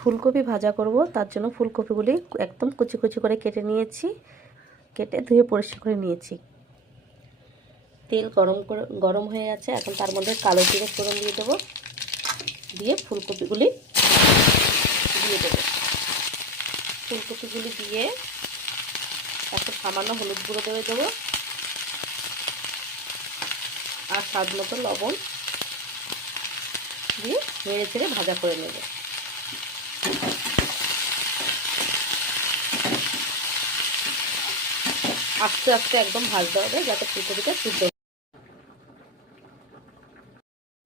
ফুলকপি ভাজা করব, তার জন্য ফুলকপিগুলি একদম কুচি কুচি করে কেটে নিয়েছি, কেটে ধুয়ে পরিষ্কার করে নিয়েছি। তেল গরম হয়ে আছে, এখন তার মধ্যে কালো জিরে ফোড়ন দিয়ে দেবো, দিয়ে ফুলকপিগুলি দিয়ে দেবো। ফুলকপিগুলি দিয়ে একটু সামান্য হলুদ গুঁড়ো দেবো আর স্বাদ মতো লবণ দিয়ে নেড়ে চেড়ে ভাজা করে নেব। আস্তে আস্তে একদম ভাজতে হবে যাতে ফুলকপিটা সিদ্ধ।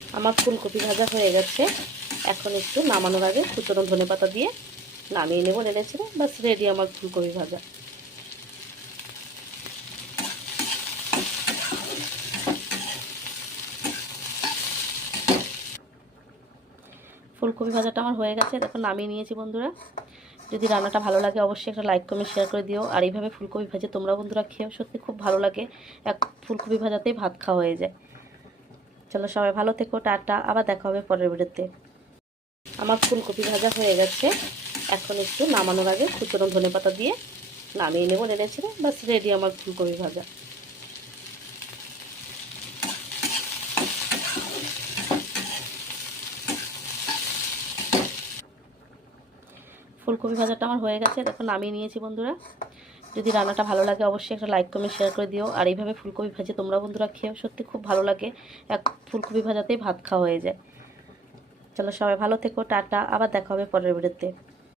আমার ফুলকপি ভাজা হয়ে গেছে, এখন একটু নামানোর আগে কুচনো ধনেপাতা দিয়ে নামিয়ে নেব নেড়ে চেড়ে। বাস রেডি আমার ফুলকপি ভাজা। ফুলকপি ভাজাটা আমার হয়ে গেছে, দেখো নামিয়ে নিয়েছি বন্ধুরা। যদি রান্নাটা ভালো লাগে অবশ্যই একটা লাইক কমেন্ট শেয়ার করে দিও। আর এইভাবে ফুলকপি ভাজে তোমরা বন্ধুরা খেয়েও, সত্যি খুব ভালো লাগে। এক ফুলকপি ভাজাতেই ভাত খাওয়া হয়ে যায়। চলো সবাই ভালো থেকো, টাটা, আবার দেখা হবে পরের ভিডিওতে। আমার ফুলকপি ভাজা হয়ে গেছে, এখন একটু নামানোর আগে কুচনো ধনেপাতা দিয়ে নামিয়ে নেব নেড়ে চেড়ে। বাস রেডি আমার ফুলকপি ভাজা। ফুলকপি ভাজাটা আমার হয়ে গেছে, দেখো নামিয়ে নিয়েছি বন্ধুরা। যদি রান্নাটা ভালো লাগে অবশ্যই একটা লাইক কমেন্ট শেয়ার করে দিও। আর এইভাবে ফুলকপি ভাজে তোমরা বন্ধুরা খেয়েও, সত্যি খুব ভালো লাগে। এক ফুলকপি ভাজাতেই ভাত খাওয়া হয়ে যায়। চলো সবাই ভালো থেকো, টাটা, আবার দেখা হবে পরের ভিডিওতে।